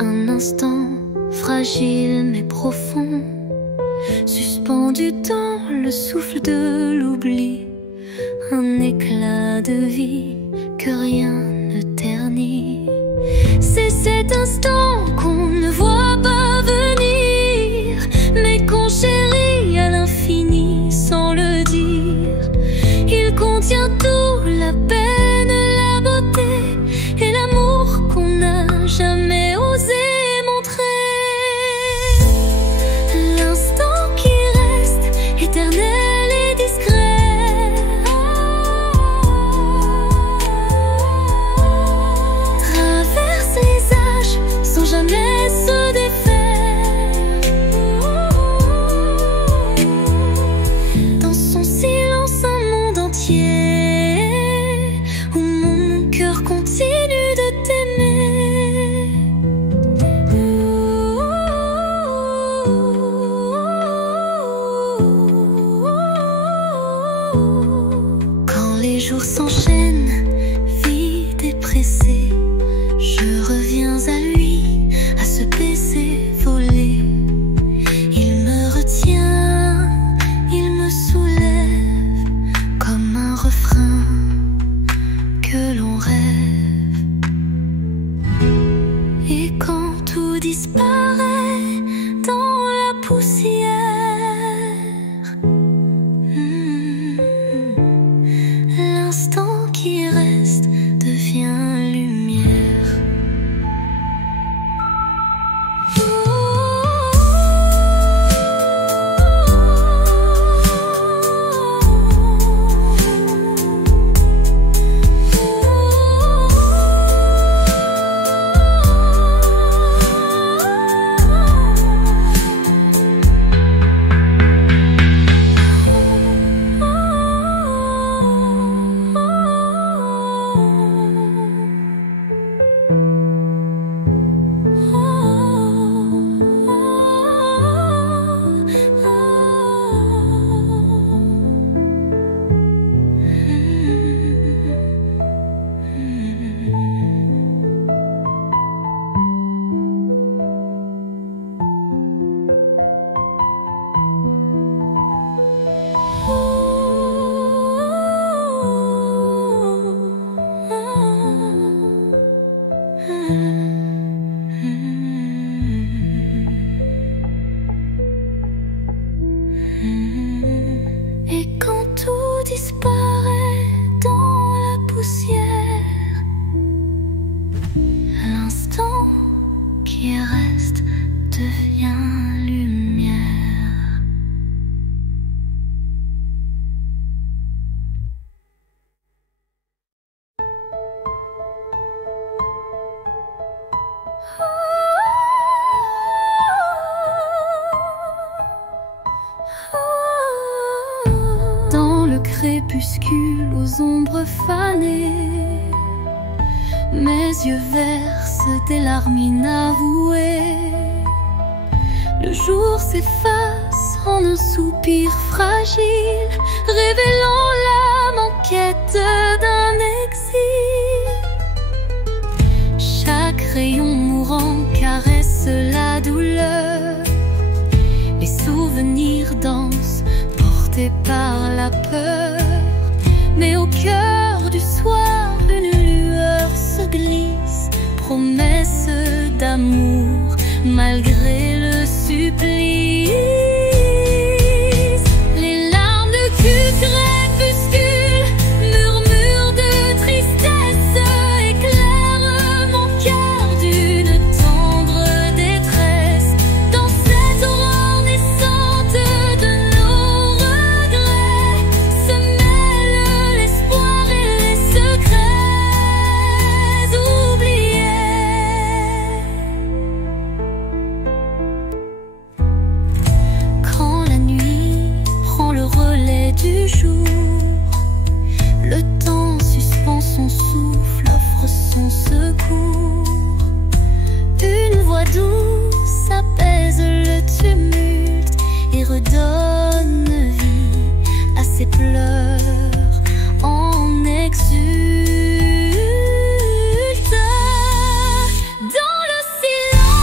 Un instant fragile mais profond, suspendu dans le souffle de l'oubli, un éclat de vie que rien ne ternit. C'est cet instant qu'on ne voit pas venir, mais qu'on chérit à l'infini sans le dire. Il contient tout, la peine, la beauté et l'amour qu'on n'a jamais osé montrer. L'instant qui reste éternel et discret, traverse les âges sans jamais se défaire. Dans son silence un monde entier, où mon cœur continue de t'aimer. Quand les jours s'enchaînent, vides et pressés, je reviens à lui, à ce baiser volé. Il me retient, il me soulève, comme un refrain que l'on rêve. Et quand tout disparaît dans la poussière, l'instant qui reste devient lumière. Et quand tout disparaît dans la poussière, l'instant qui reste devient lumière. Dans le crépuscule aux ombres fanées, mes yeux versent des larmes inavouées. Le jour s'efface en un soupir fragile, révélant l'âme en quête d'un exil. Chaque rayon mourant caresse la douleur, les souvenirs dansent portés par la peur. Mais au cœur du soir, une lueur se glisse, promesse d'amour malgré le supplice. Les larmes de crépuscule, murmures de tristesse, éclairent mon cœur d'une tendre détresse. Dans cette aurore naissante de nos regrets, se mêlent l'espoir et les secrets oubliés. Quand la nuit prend le relais du jour, le temps suspend son souffle, offre son secours. Une voix douce apaise le tumulte et redonne vie à ses pleurs en exulte. Dans le silence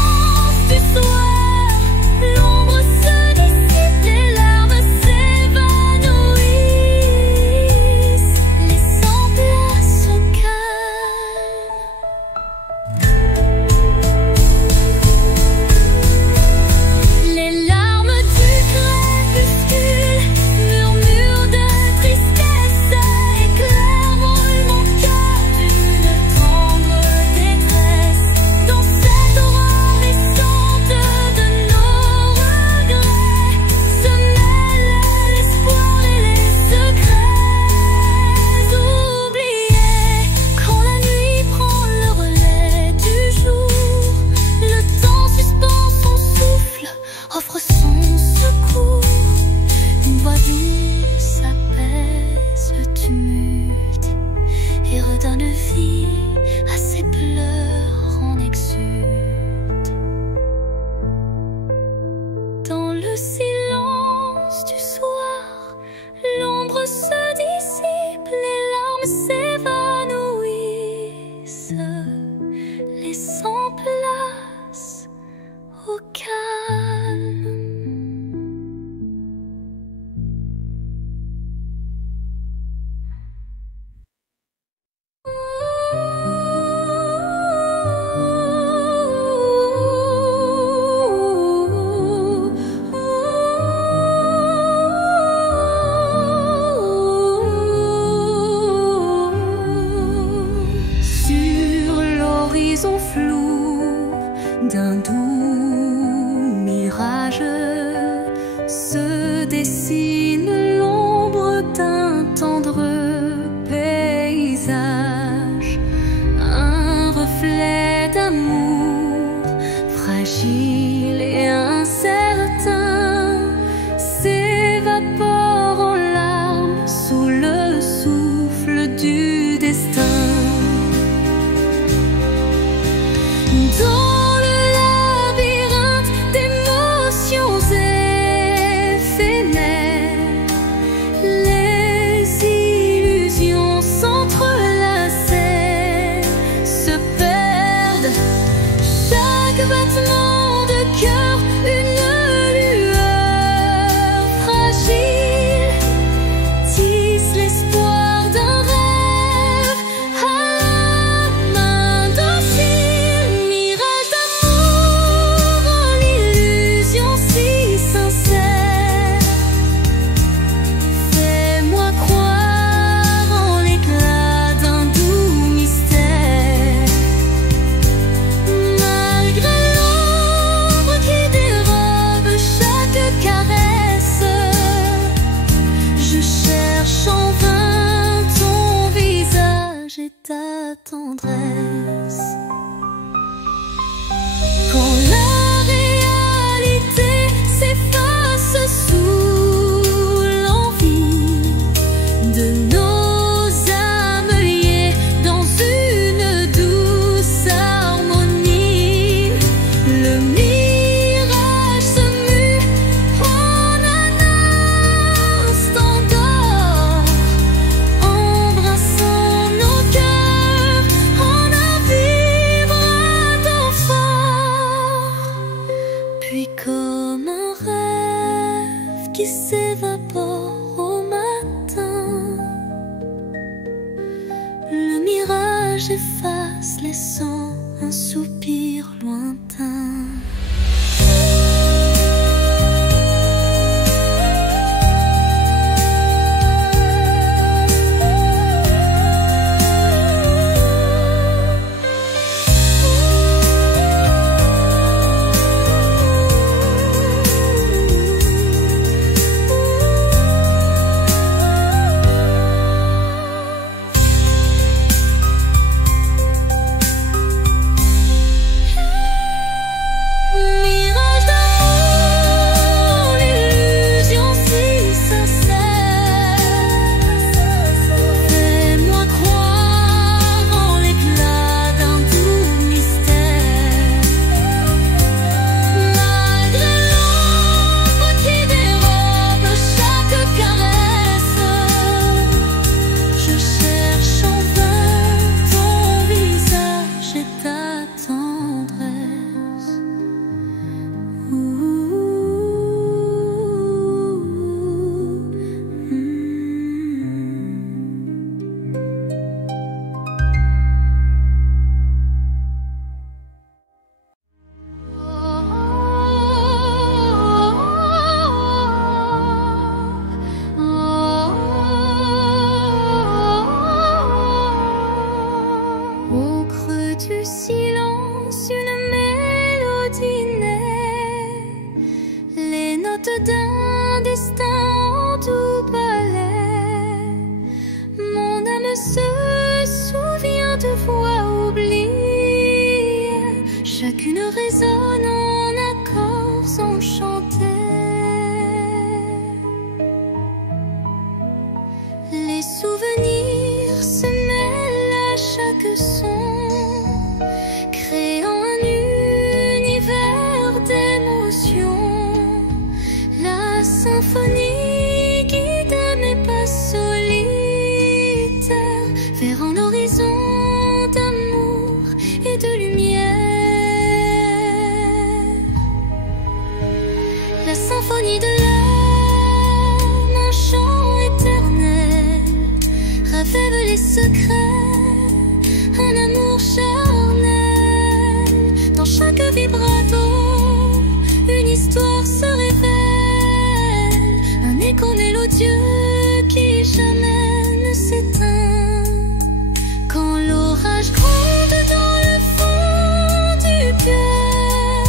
d'un doux mirage se dessine l'ombre d'un tendre paysage, un reflet d'amour fragile et incertain s'évapore en larmes sous le souffle du destin. Dans le labyrinthe d'émotions éphémères, les illusions s'entrelacent, se perdent. Chaque battement de cœur, une lueur fragile, tisse l'espoir d'un rêve à la main docile. Mirage d'amour en l'illusion si sincère, fais-moi croire en l'éclat d'un doux mystère. Malgré l'ombre qui dérobe chaque caresse, je cherche en vain ton visage et ta tendresse. Quand la réalité s'efface sous l'envie de nos âmes liées dans une douce harmonie, le mirage se mue en un instant d'or, embrassant nos cœurs en un vibrato fort. Puis comme un rêve qui s'évapore au matin, le mirage efface, laissant un soupir lointain. Mirage d'amour, l'illusion si sincère, fais-moi croire en l'éclat d'un doux mystère. Malgré l'ombre qui dérobe chaque caresse, je cherche en vain ton visage et ta tendresse. Au creux du silence, une mélodie naît, les notes d'un destin en doux ballet. Mon âme se souvient de voix oubliées, chacune résonne en accords enchantés. Les souvenirs se mêlent à chaque son, créant un univers d'émotions. La symphonie guide mes pas solitaires vers un horizon d'amour et de lumière. La symphonie de l'âme, un chant éternel, rêve les secrets, un amour charnel. Dans chaque vibrato, une histoire se révèle, un écho mélodieux qui jamais ne s'éteint. Quand l'orage gronde dans le fond du cœur,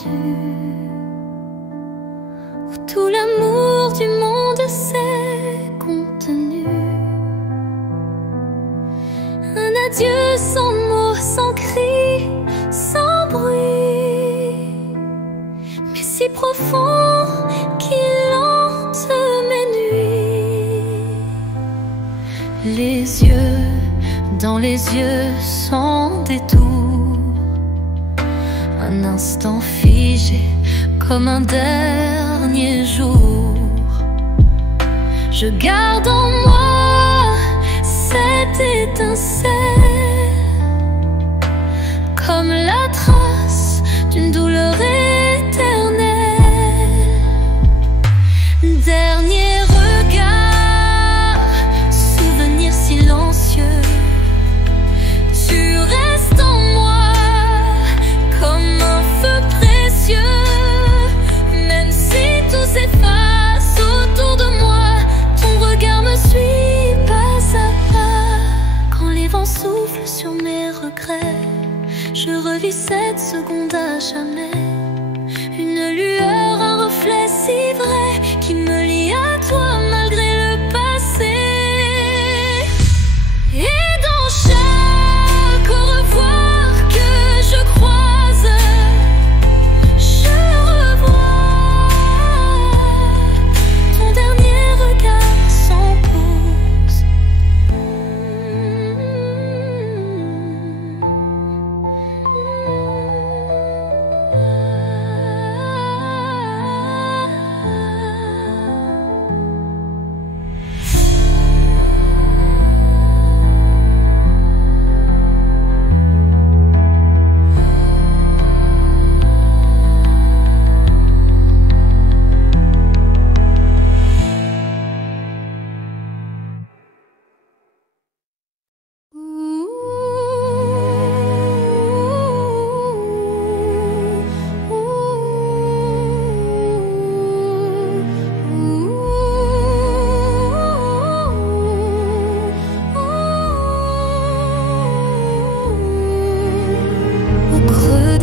étendue, où tout l'amour du monde s'est contenu. Un adieu sans mots, sans cri, sans bruit, mais si profond qu'il hante mes nuits. Les yeux dans les yeux sans détour, un instant figé comme un dernier jour. Je garde en moi cette étincelle, comme la trace d'une douleur éternelle. Dernier regard, souvenir silencieux, tu restes en moi comme un feu précieux. Même si tout s'efface autour de moi, ton regard me suit pas à pas. Quand les vents soufflent sur mes regrets, je revis cette seconde à jamais. Une lueur, un reflet si vrai qui me lie à toi malgré le passé. Et dans chaque au revoir que je croise, je revois ton dernier regard sans pause.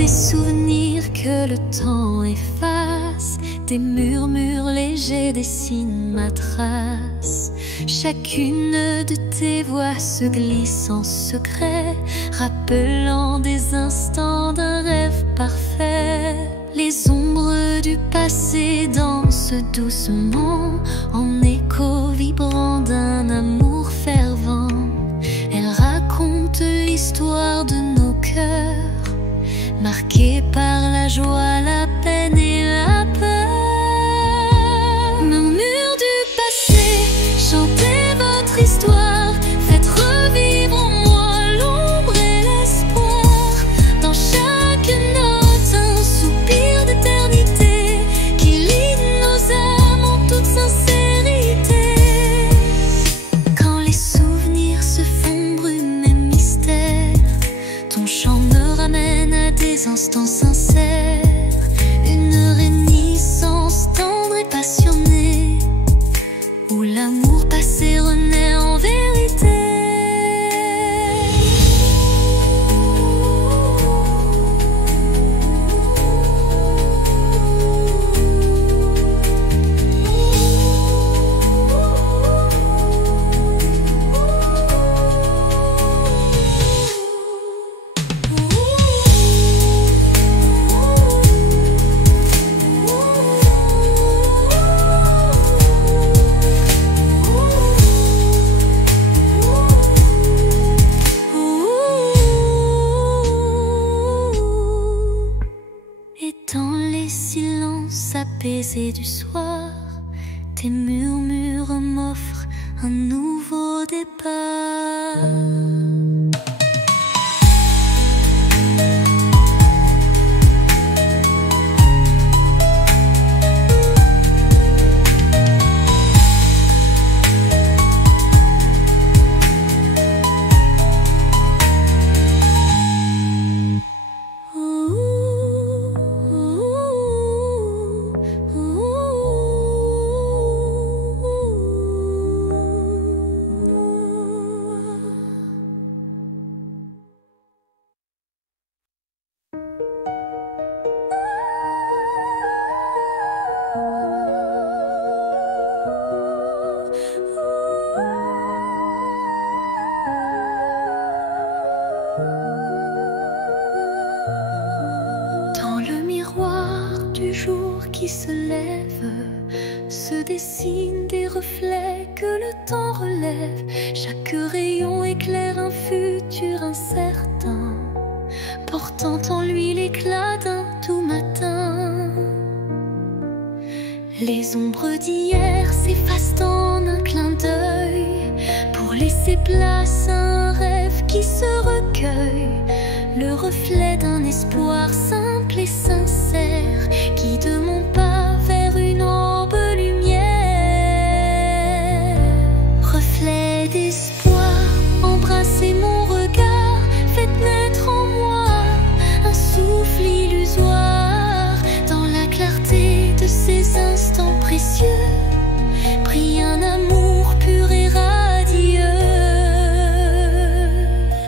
Souvenirs que le temps efface, des murmures légers dessinent ma trace. Chacune de tes voix se glisse en secret, rappelant des instants d'un rêve parfait. Les ombres du passé dansent doucement, en écho vibrant d'un amour fervent. Elles racontent l'histoire de nos cœurs, marqué par la joie, la peine et la peur. Murmure du passé, chantez votre histoire, faites revivre en moi l'ombre et l'espoir. Dans chaque note, un soupir d'éternité qui lie nos âmes en toute sincérité. Quand les souvenirs se font brume et mystère, ton chant me ramène à des instants sincères, une réminiscence tendre et passionnée, où l'amour passé renaît en vérité. Apaisé du soir, tes murmures m'offrent un nouveau départ. qui se lève, se dessinent des reflets que le temps relève. Chaque rayon éclaire un futur incertain, portant en lui l'éclat d'un doux matin. Les ombres d'hier s'effacent en un clin d'œil pour laisser place à un rêve qui se recueille, le reflet d'un espoir simple et sincère qui de mon pas vers une aube lumière. Reflet d'espoir, embrassez mon regard, faites naître en moi un souffle illusoire. Dans la clarté de ces instants précieux brille un amour pur et radieux.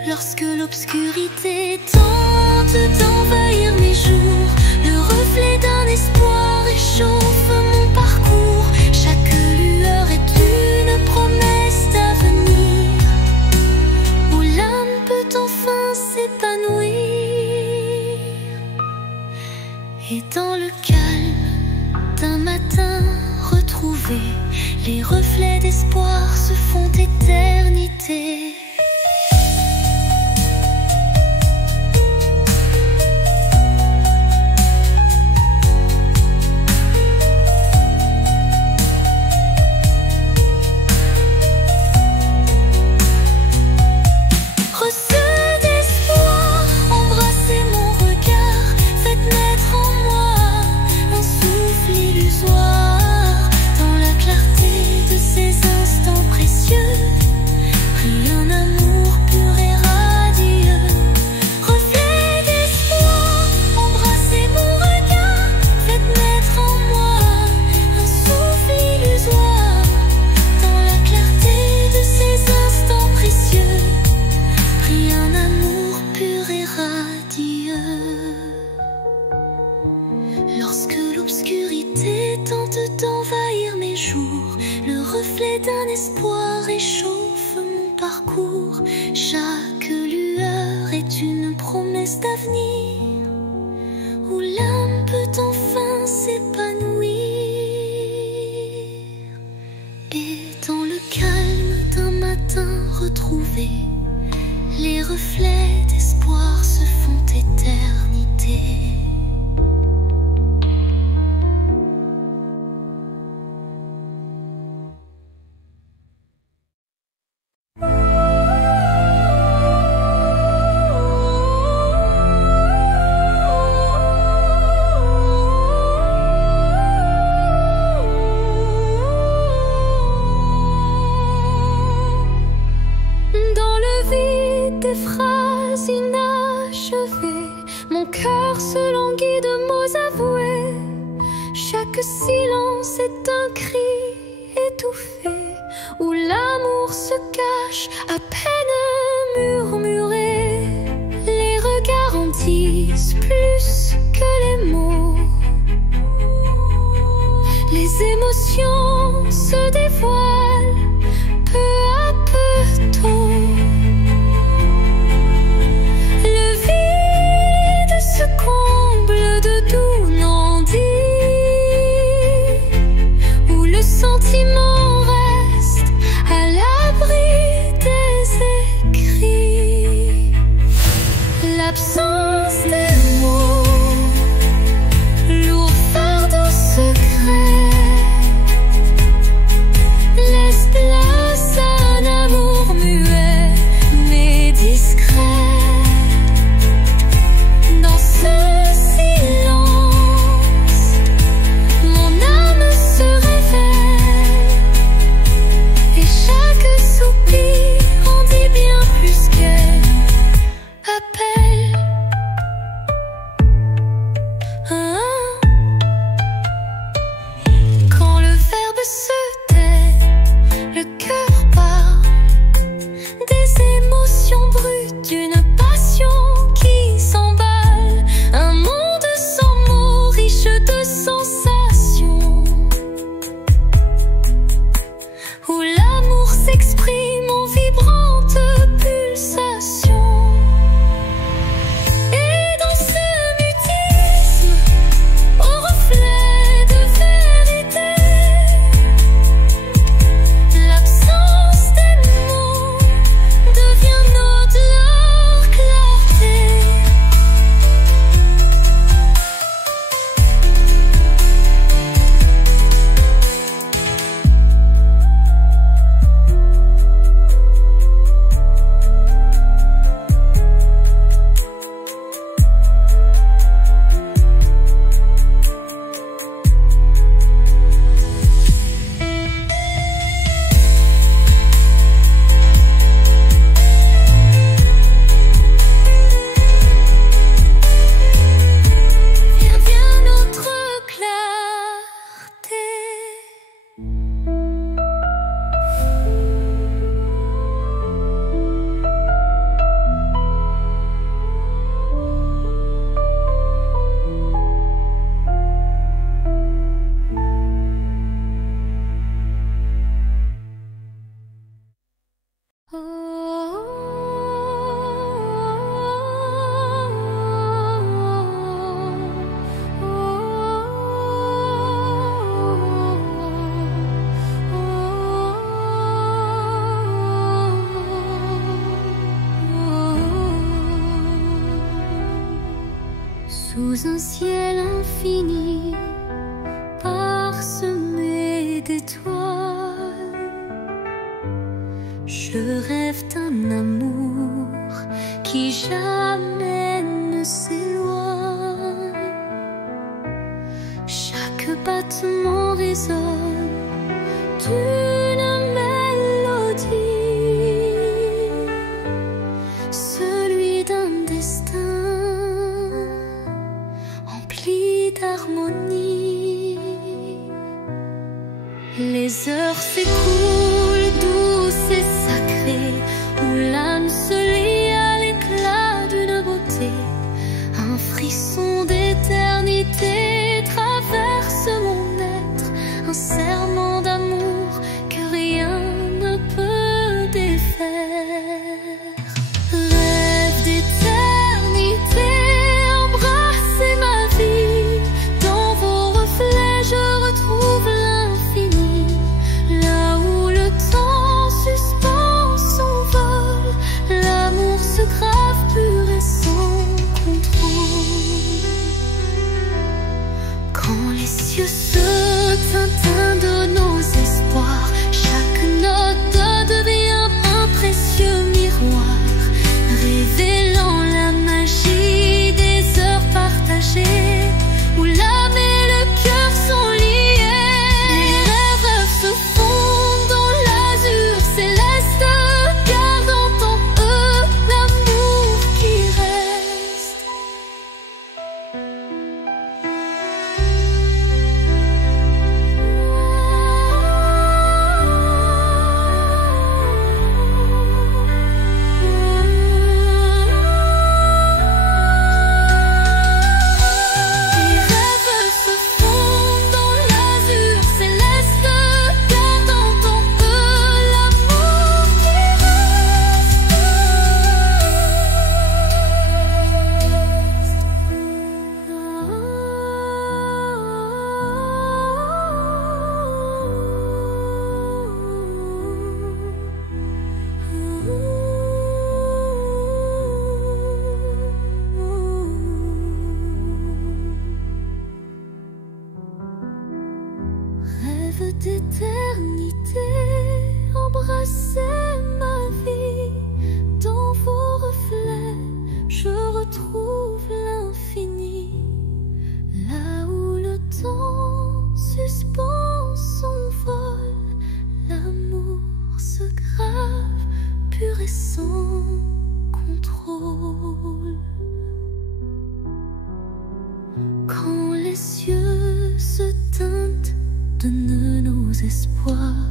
Lorsque l'obscurité tente d'envahir mes jours, le reflet d'un espoir réchauffe mon parcours. Chaque lueur est une promesse d'avenir, où l'âme peut enfin s'épanouir. Et dans le calme d'un matin retrouvé, les reflets d'espoir se font éternité. Lorsque l'obscurité tente d'envahir mes jours, le reflet d'un espoir réchauffe mon parcours. Chaque lueur est une promesse d'avenir, où l'âme peut enfin s'épanouir. Et dans le calme d'un matin retrouvé, les reflets d'espoir se font éternité. Des phrases inachevées, mon cœur se languit de mots avoués. Chaque silence est un cri étouffé, où l'amour se cache à peine murmuré. Les regards en disent plus que les mots, les émotions se dévoilent peu à peu tôt. Se comble de doux non-dits, où le sentiment reste à l'abri des écrits. L'absence des mots, lourd fardeau secret, sous un ciel infini parsemé d'étoiles. Je rêve d'un amour qui jamais ne s'éloigne. Chaque battement résonne d'une mélodie, celui d'un destin empli d'harmonie. Les heures s'écoulent douces et sacrées, où l'âme se lie à l'éclat d'une beauté. Un frisson d'éternité traverse mon être, un serment d'amour que rien ne peut défaire. Rêve d'éternité, embrassez ma vie. Dans vos reflets je retrouve l'infini, là où le temps suspend son vol. L'amour se grave pur et sans contrôle. Quand les cieux se teintent de nos espoirs, chaque note devient un précieux miroir, révélant la magie des heures partagées, où l'âme et le cœur sont liés. Les rêves se fondent dans l'azur céleste, gardant en eux l'amour qui reste. Les rêves se fondent dans l'azur céleste, gardant en eux l'amour qui rêve d'éternité, embrassez ma vie. Dans vos reflets, je retrouve l'infini, là où le temps suspend son vol. L'amour se grave, pur et sans contrôle. Quand les cieux se teintent de nos espoirs,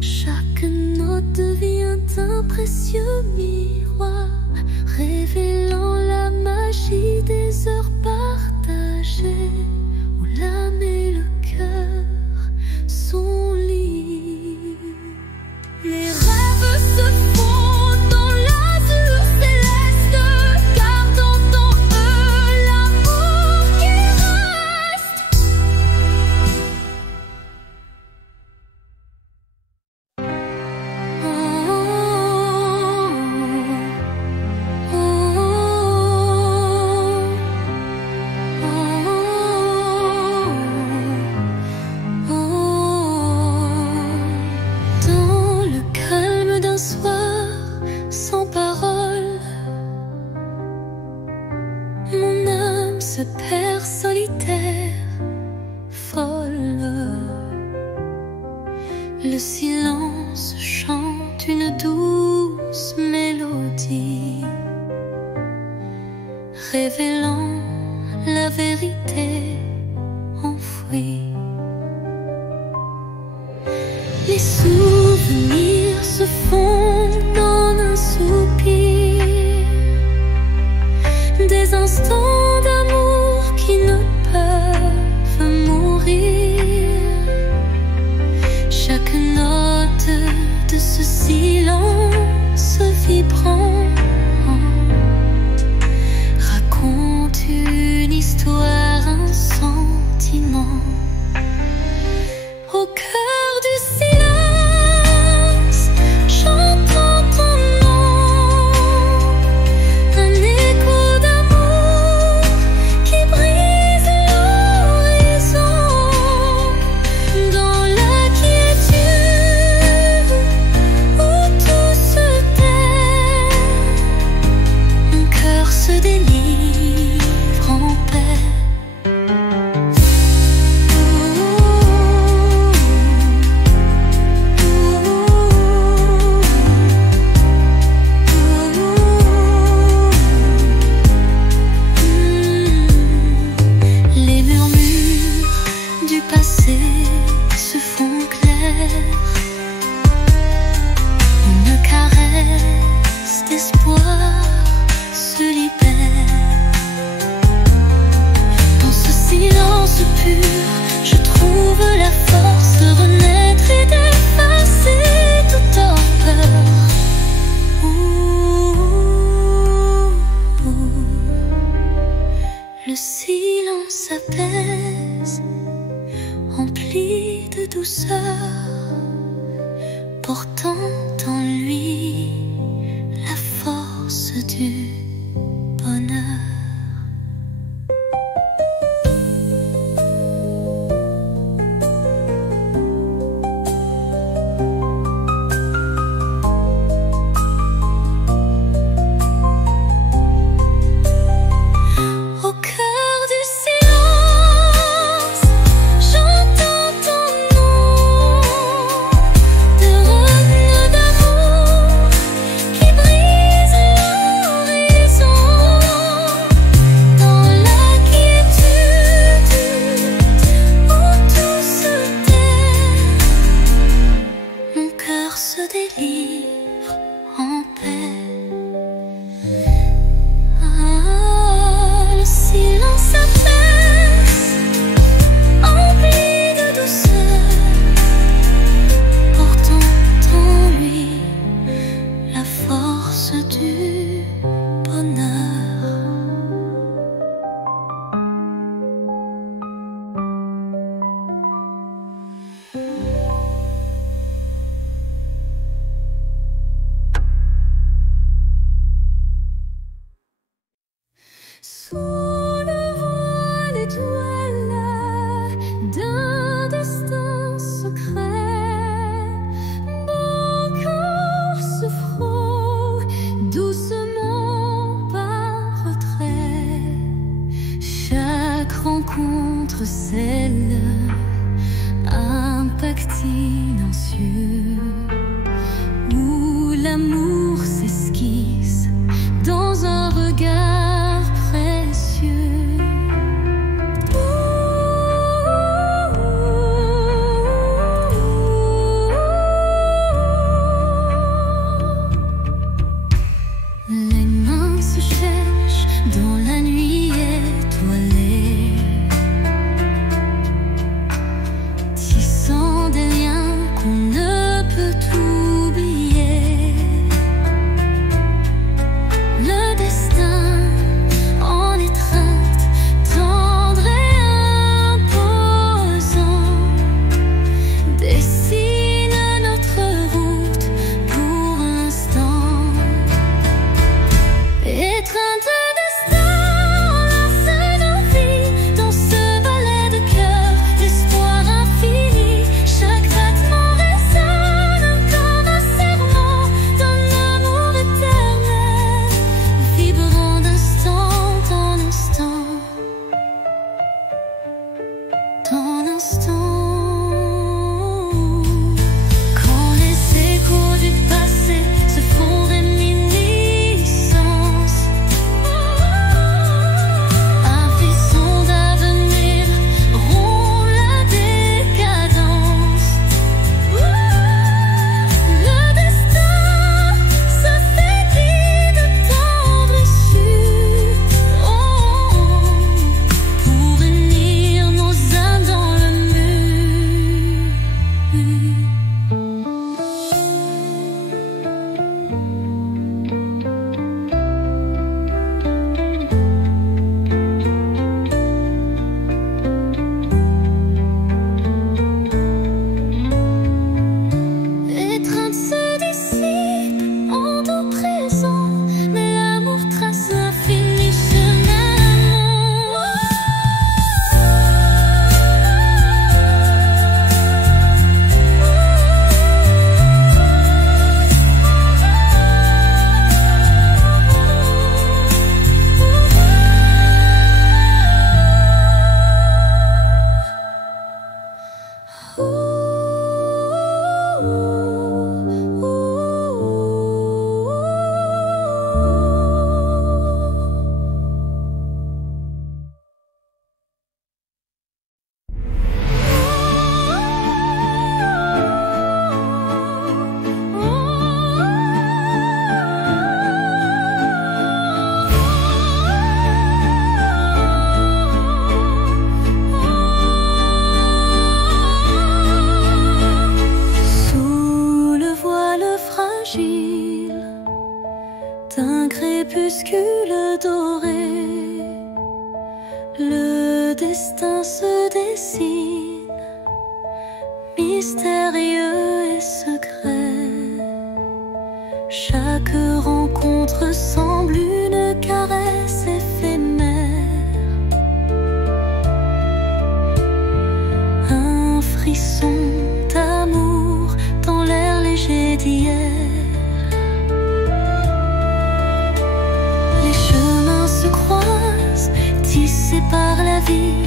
chaque note devient un précieux miroir, révélant la magie des heures partagées, où l'âme et le cœur sont liés. Les rêves se fondent dans l'azur céleste, gardant en eux l'amour qui reste. Dans le calme d'un soir sans parole, mon âme se perd solitaire, folle. Le silence chante une douce mélodie, révélant la vérité enfouie. Les souvenirs se fondent en un soupir, des instants d'amour qui ne peuvent mourir. Chaque note de ce silence vibrant raconte une histoire, un sentiment. Au cœur du silence, j'entends ton nom, un écho d'amour qui douceur, portant en lui la force du bonheur. Sous le voile étoile d'un destin secret, mon corps se frôle doucement par retrait. Chaque rencontre scelle un pacte silencieux où l'amour s'esquisse dans un regard précieux. Les mains se cherchent dans la nuit étoilée, tissant des liens qu'on ne peut oublier. Le destin en étreinte, tendre et imposant, dessine notre route pour l'instant. Étreinte de destin, enlace nos vies dans ce ballet de cœur, l'espoir infini. Chaque battement résonne comme un serment d'un amour éternel, vibrant d'instant en instant, en instant. Quand les échos du passé se font réminiscence, un frisson d'avenir rompt la décadence. Le destin se fait guide tendre et sûr, pour unir nos âmes dans le mur. Étreinte se dissipe en doux présent, mais l'amour trace l'infini chemin. Sous le voile fragile d'un crépuscule doré, le destin se dessine mystérieux et secret. Chaque rencontre semble une caresse éphémère, un frisson d'amour dans l'air léger d'hier. Les chemins se croisent, tissés par la vie,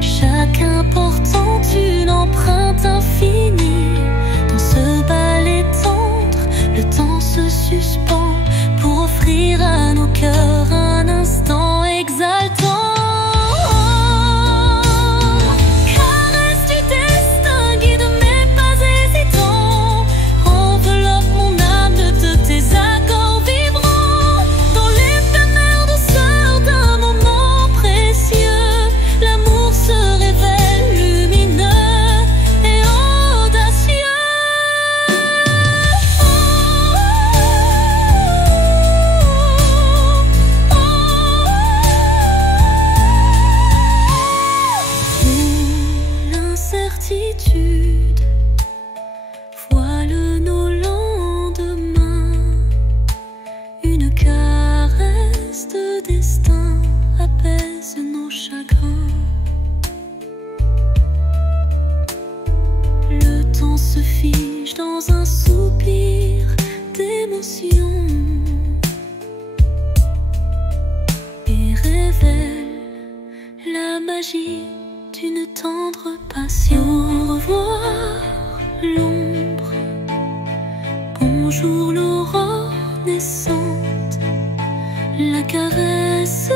chacun portant une empreinte infinie. Dans ce ballet tendre, le temps se suspend pour offrir à nos cœurs un instant exaltant. Voile nos lendemains, une caresse de destin apaise nos chagrins. Le temps se fige dans un soupir d'émotion et révèle la magie d'une tendre passion. Au revoir l'ombre, bonjour l'aurore naissante. La caresse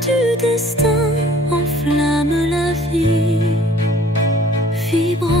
du destin enflamme la vie vibrante.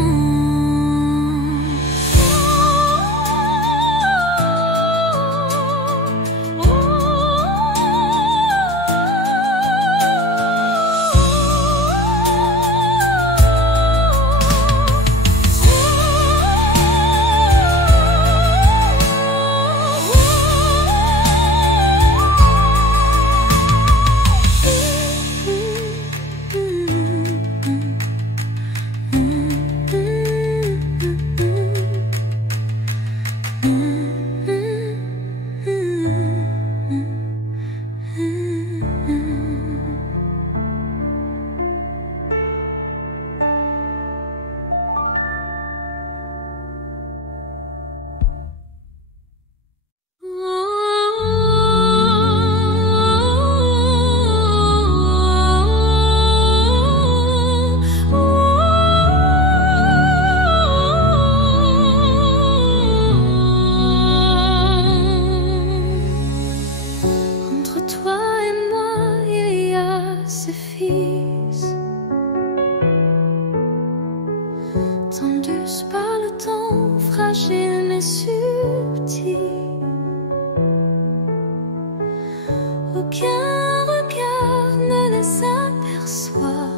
Tendus par le temps, fragile mais subtil. Aucun regard ne les aperçoit,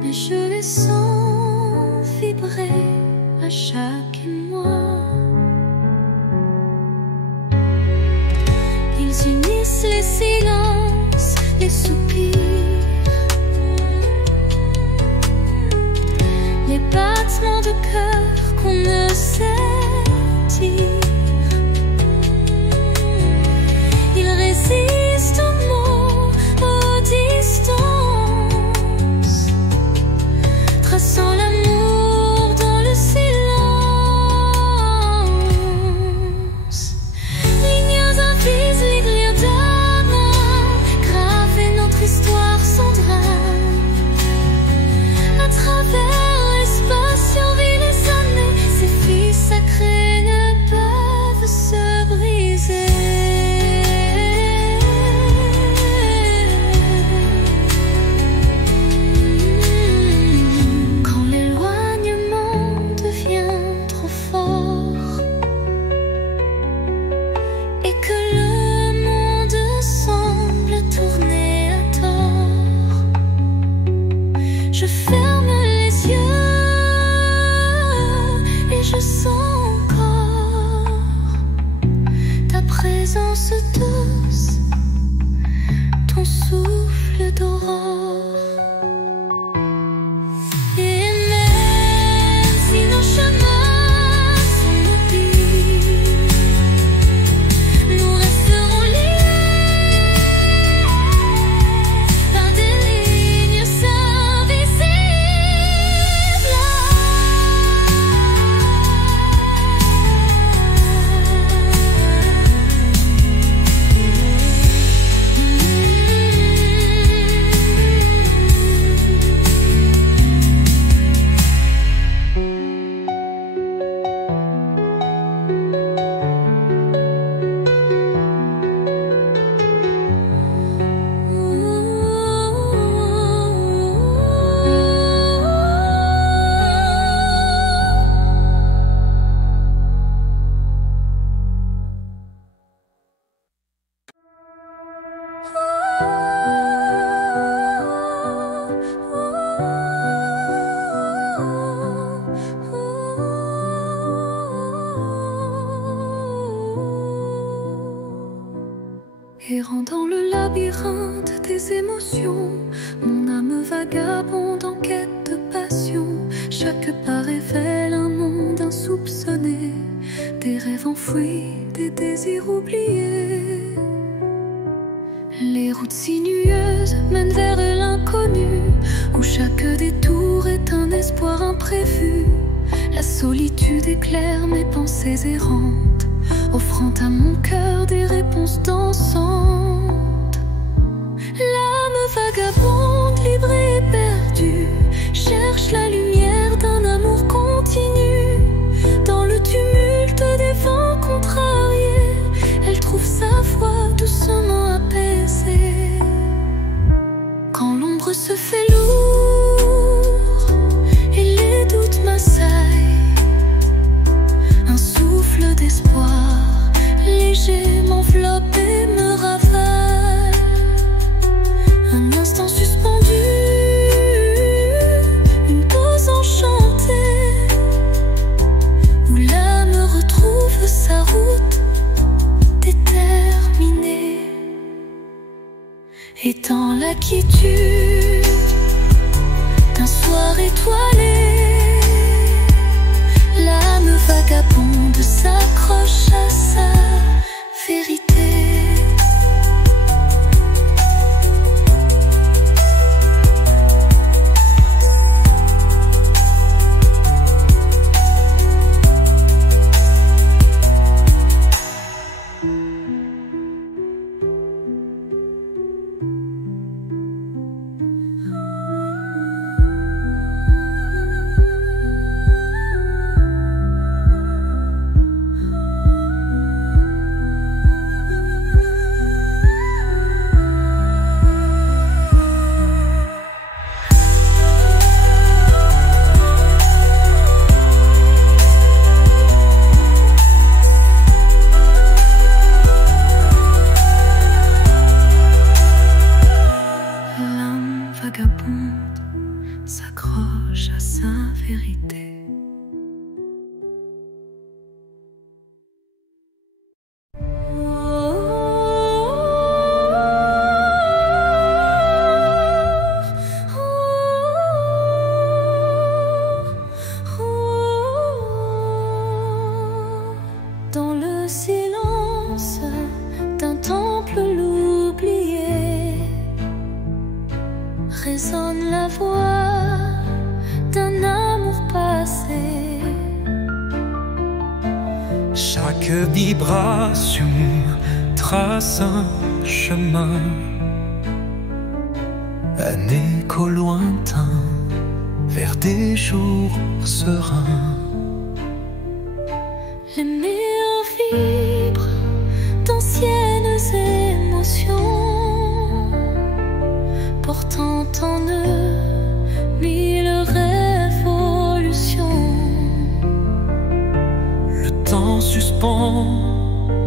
mais je les sens vibrer à chaque émoi. Ils unissent les silences, les soupirs, les battements de cœur qu'on ne sait dire. Ils résistent aux mots, aux distances, traçant l'amour dans le silence. Lignes invises, lignes d'amour, émotions. Mon âme vagabonde en quête de passion. Chaque pas révèle un monde insoupçonné, des rêves enfouis, des désirs oubliés. Les routes sinueuses mènent vers l'inconnu, où chaque détour est un espoir imprévu. La solitude éclaire mes pensées errantes, offrant à mon cœur des réponses dansantes. L'âme vagabonde, libre et perdue, cherche la lumière d'un amour continu. Dans le tumulte des vents contrariés, elle trouve sa voix doucement apaisée. Quand l'ombre se fait lourde et les doutes m'assaillent, un souffle d'espoir léger m'enveloppe et me ravale. Un instant suspendu, une pause enchantée, où l'âme retrouve sa route déterminée. Et dans la quiétude d'un soir étoilé, l'âme vagabonde s'accroche à sa vérité. S'accroche à sa vérité. Dans le silence d'un temple l'oublié, résonne la voix d'un amour passé. Chaque vibration trace un chemin, un écho lointain vers des jours sereins. Les murs vibrent d'anciennes émotions, portant en eux mille révolutions. Le temps suspend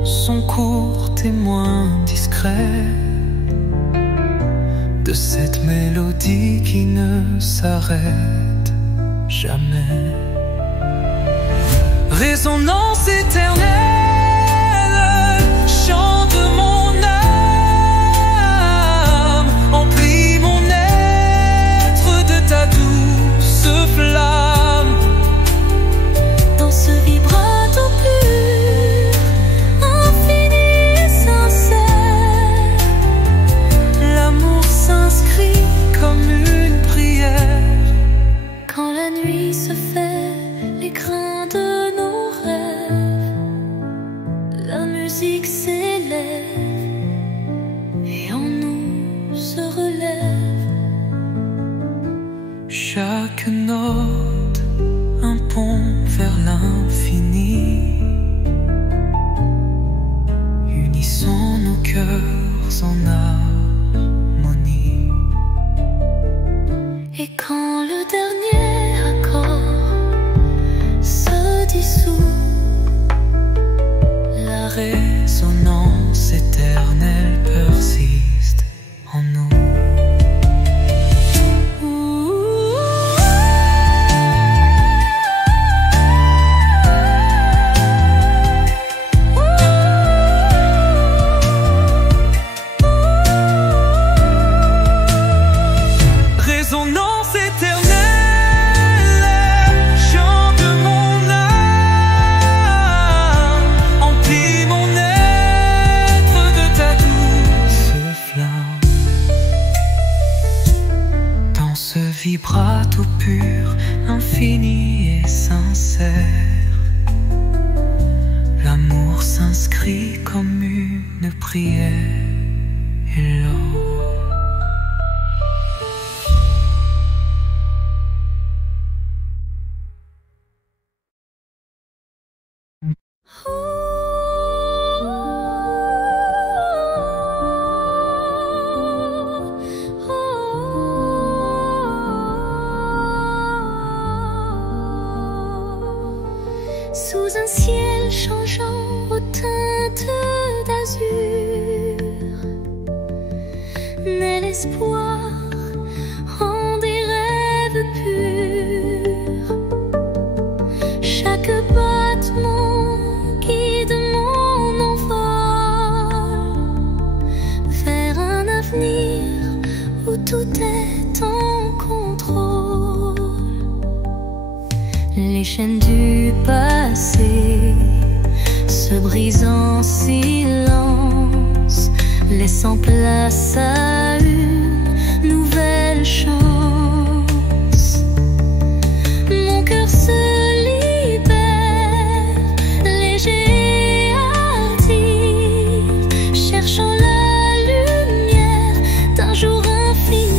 son court témoin discret de cette mélodie qui ne s'arrête jamais. Résonance éternelle, chante mon âme, emplis mon être de ta douce flamme. Dans ce vibrato pur, infini et sincère, l'amour s'inscrit comme une prière. quand la nuit se fait l'écrin de nos rêves, la musique s'élève et en nous se relève. Chaque note un pont vers l'infini. Unissons nos cœurs en harmonie. Et quand le dernier accord se dissout, La résonance éternelle persiste en nous. infini et sincère. L'amour s'inscrit comme une prière et l'or. Sous un ciel changeant aux teintes d'azur, naît l'espoir en des rêves purs. Chaque battement guide mon envol vers un avenir où tout est en contrôle. Les chaînes du passé se brisent en silence, laissant place à une nouvelle chance. Mon cœur se libère, léger et hardi, cherchant la lumière d'un jour infini.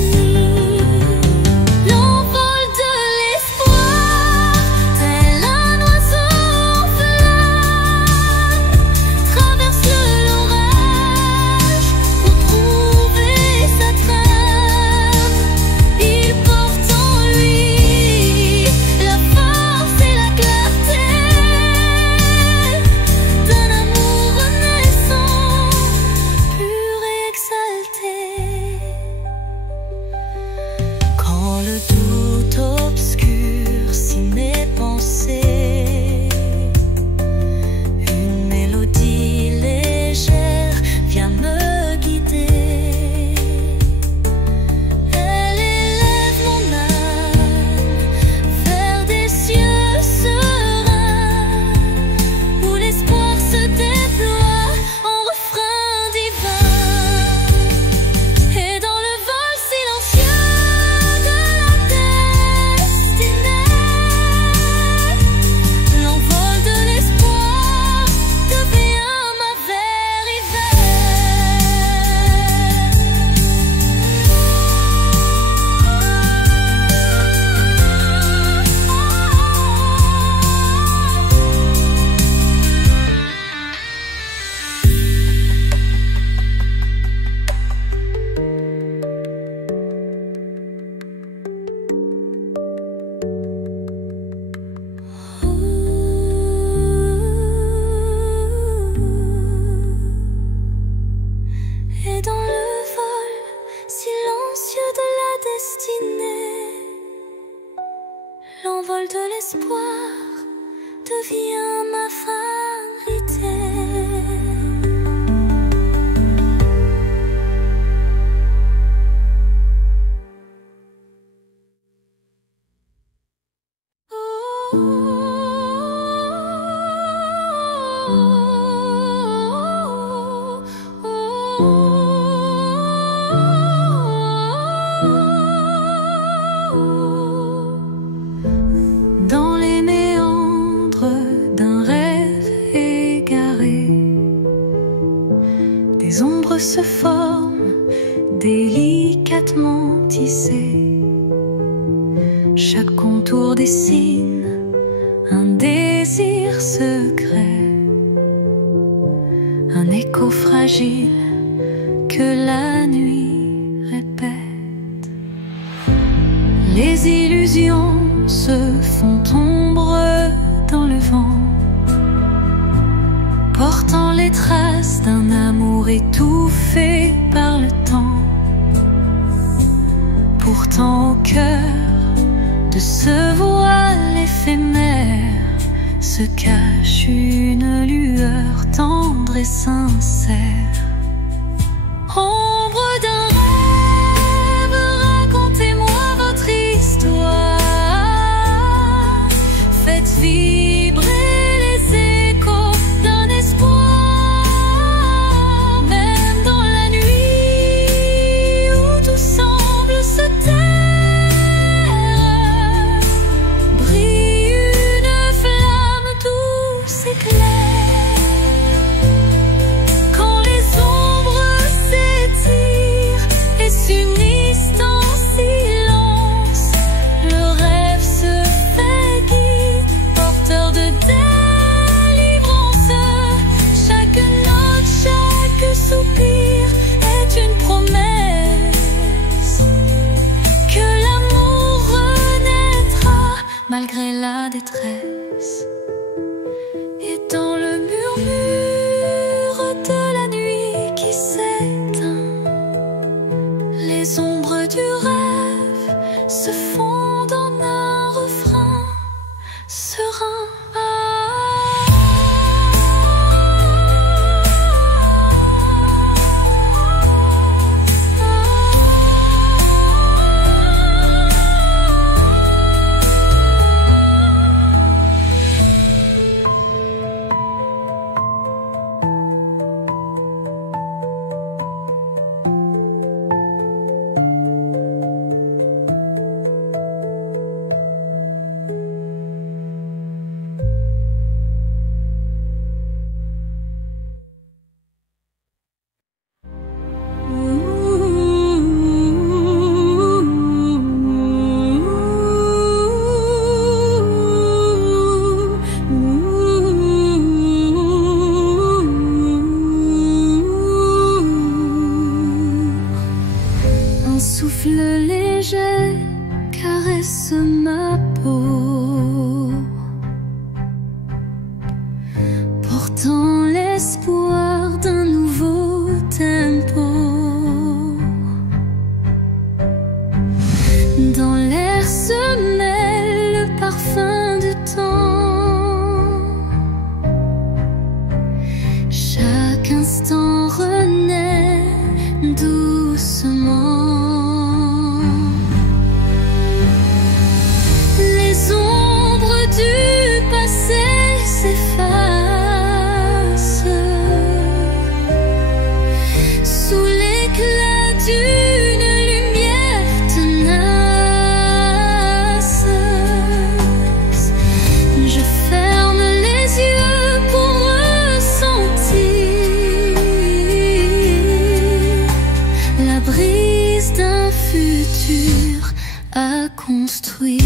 L'envol de l'espoir devient ma vérité. Dans les méandres d'un rêve égaré, des ombres se forment délicatement tissées. Chaque contour dessine un désir secret, un écho fragile que la nuit répète. Les illusions se font ombre dans le vent, portant les traces d'un amour étouffé par le temps. Pourtant au cœur de ce voile éphémère se cache une lueur tendre et sincère. Ombre d'un rêve, racontez-moi votre histoire. Faites vibrer les échos d'un espoir, même dans la nuit où tout semble se taire. malgré la détresse. Et dans le murmure de la nuit qui s'éteint, les ombres du rêve se fondent en un refrain serein. Souffle léger caresse ma peau, portant l'espoir d'un nouveau tempo. Dans l'air se mêle le parfum du temps. Chaque instant renaît doucement. Sous l'éclat d'une lumière tenace, je ferme les yeux pour ressentir la brise d'un futur à construire.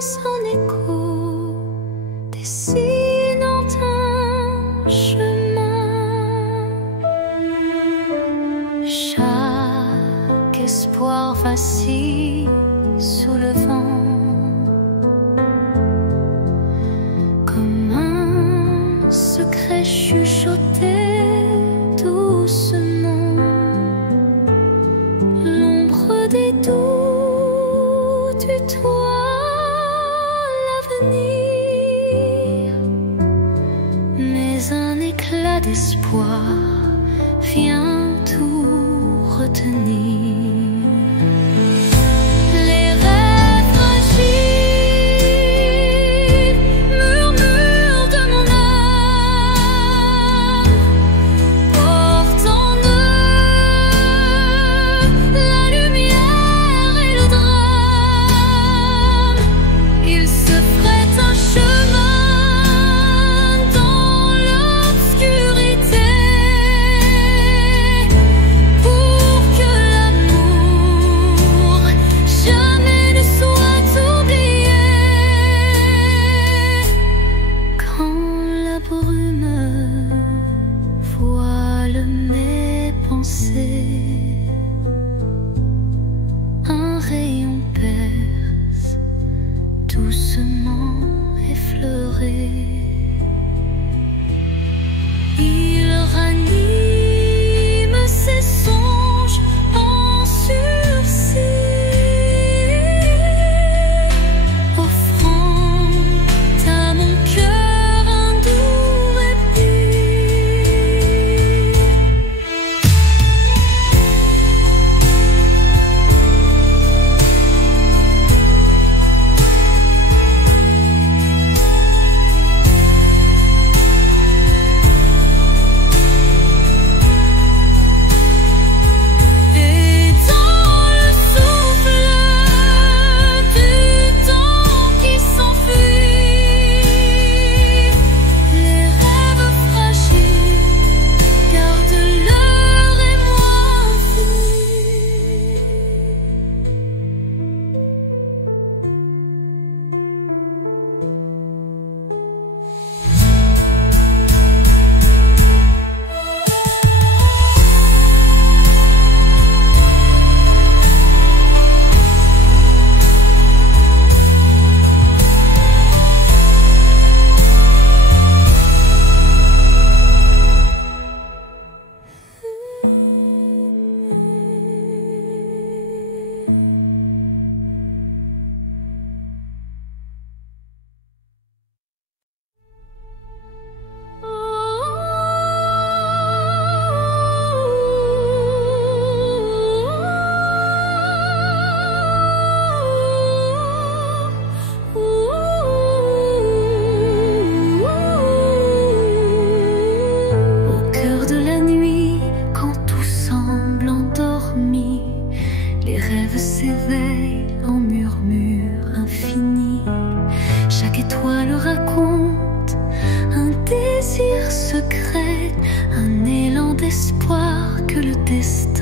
Son écho dessinant un chemin. Chaque espoir vacille sous le vent, comme un secret chuchoté. vient tout retenir. Un rayon perce, doucement effleuré. Il ranime ses songes en sursis, offrant à mon cœur un doux répit. Les rêves s'éveillent en murmures infinis. Chaque étoile raconte un désir secret, un élan d'espoir que le destin